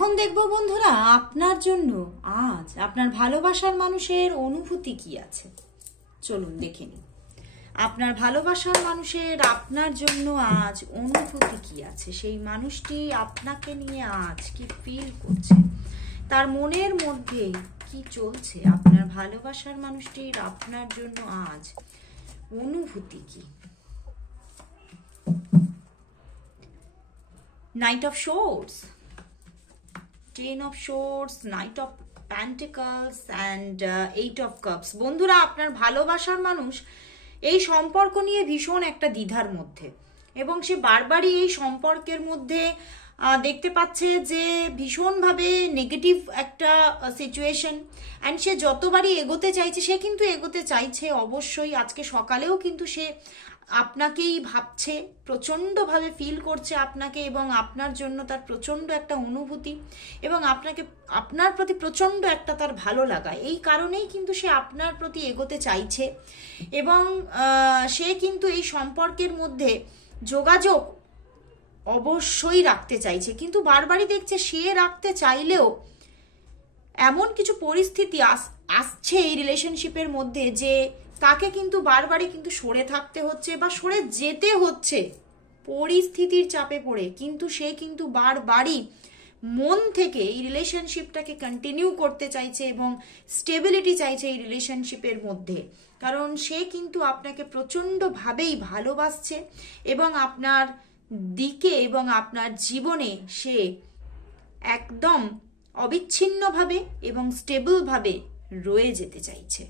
এখন দেখবো বন্ধুরা আপনার জন্য আজ আপনার ভালোবাসার মানুষের অনুভূতি কি আছে। চলুন দেখে নিই আপনার ভালোবাসার মানুষের আপনার জন্য আজ অনুভূতি কি আছে। সেই মানুষটি আপনাকে নিয়ে আজ কি ফিল করছে, তার মনের মধ্যে কি চলছে, আপনার ভালোবাসার মানুষটির আপনার জন্য আজ অনুভূতি কি। Night of swords, ten of swords, night of pentacles and eight of cups. বন্ধুরা, আপনার ভালোবাসার মানুষ এই সম্পর্ক নিয়ে ভীষণ একটা দ্বিধার মধ্যে, এবং সে বারবারই এই সম্পর্কের মধ্যে দেখতে পাচ্ছে যে ভীষণভাবে নেগেটিভ একটা সিচুয়েশন। অ্যান্ড সে যতবারই এগোতে চাইছে, সে কিন্তু এগোতে চাইছে অবশ্যই। আজকে সকালেও কিন্তু সে আপনাকেই ভাবছে, প্রচণ্ডভাবে ফিল করছে আপনাকে, এবং আপনার জন্য তার প্রচণ্ড একটা অনুভূতি, এবং আপনার প্রতি প্রচণ্ড একটা তার ভালো লাগা। এই কারণেই কিন্তু সে আপনার প্রতি এগোতে চাইছে, এবং সে কিন্তু এই সম্পর্কের মধ্যে যোগাযোগ অবশ্যই রাখতে চাইছে। কিন্তু বারবারই দেখছে সে রাখতে চাইলেও এমন কিছু পরিস্থিতি আসছে এই রিলেশনশিপের মধ্যে যে তাকে কিন্তু বারবারই কিন্তু সরে থাকতে হচ্ছে বা সরে যেতে হচ্ছে পরিস্থিতির চাপে পড়ে। কিন্তু সে কিন্তু বারবারই মন থেকে এই রিলেশনশিপটাকে কন্টিনিউ করতে চাইছে এবং স্টেবিলিটি চাইছে এই রিলেশনশিপের মধ্যে, কারণ সে কিন্তু আপনাকে প্রচণ্ডভাবেই ভালোবাসছে এবং আপনার দিকে এবং আপনার জীবনে সে একদম অবিচ্ছিন্নভাবে এবং স্টেবলভাবে রয়ে যেতে চাইছে।